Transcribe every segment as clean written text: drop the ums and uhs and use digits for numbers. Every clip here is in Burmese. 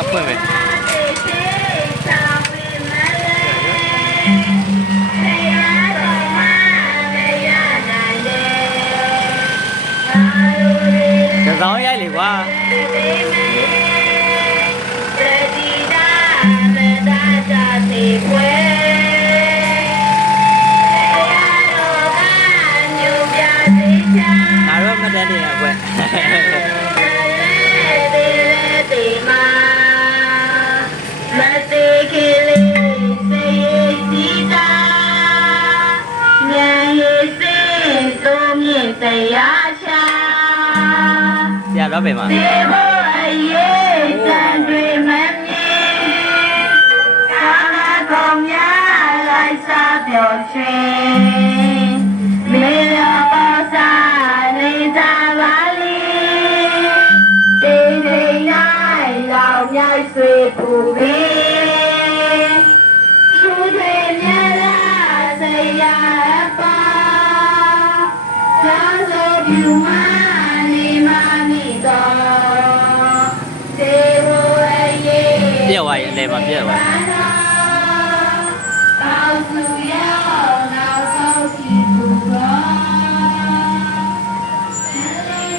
ထပ်ဖွင့်မယ်ကစားရိုက်လေကွာဒါတော့မတတ်တယ်ကွယ်ရတော့ပဲမှာဆွေပူပြီးသူတွေမြလာစေရပါသာဆိုပြူမနေမမိတော့သေဝအေးပြက်သွားရင်အလဲမှာပြက်သွားတောက်စုရောက်နောက်ဆုံးချီပူတော့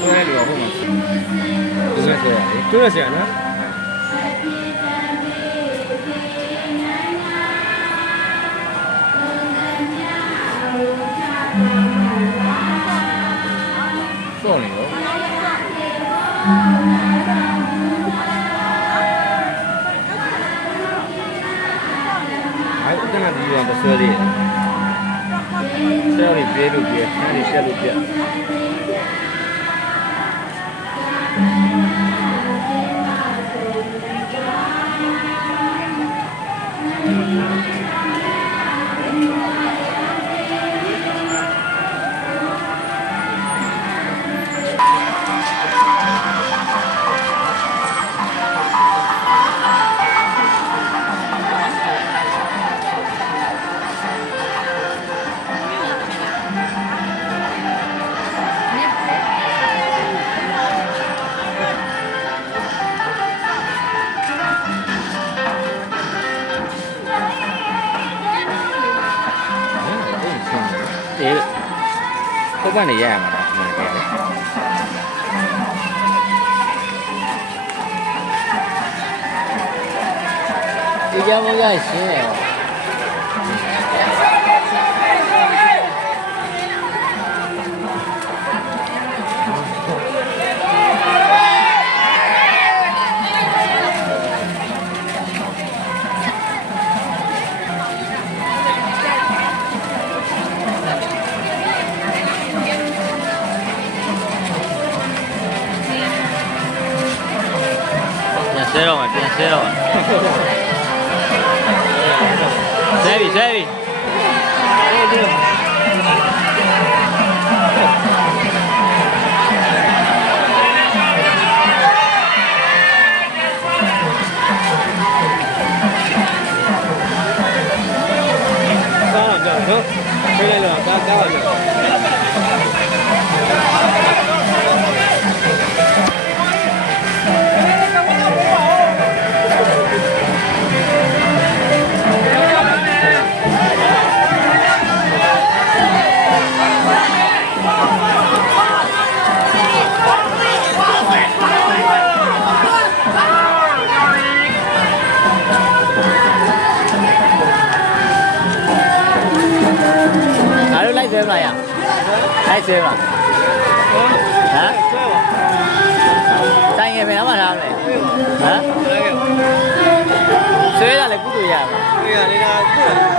ဘယ်လိုဟုတ်မှာဒီမဲ့ဆိုရတယ်တွေ့ရစရာနော်ဆောနေရောအဲ့ဒါကဒီရောဆွဲရည်ဆွဲရည်ပြေလို့ပြေဆွဲရည်ရှက်လို့ပြေဘယ်ကနေရရမှာလဲဒီကြောင်ကရှင်းတယ်ဆဲတော့မှာပြန်ဆဲတော့မှာဆဲပြီဆဲပြီကားတော့နော်ပြေးလိုက်တော့ကားပါကြဆွဲမလားရလိုက်ဆွဲပါဟမ်ဆိုင်ငယ်ပဲအမှထားမလဲဟမ်ဆွဲရလေကုတူရပါဆွဲရနေတာကုတူ